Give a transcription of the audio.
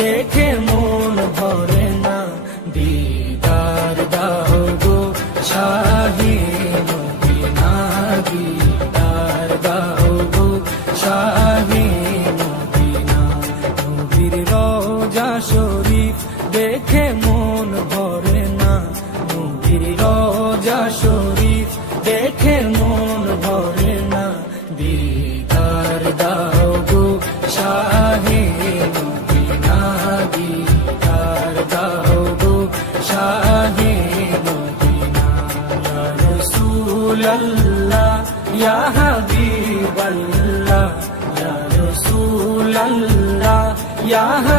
দেখে মন ভরে না। দিদার দাও গো শাহে মদিনা, দিদার দাও গো শাহে মদিনা। নবীর রওজা শরীফ দেখে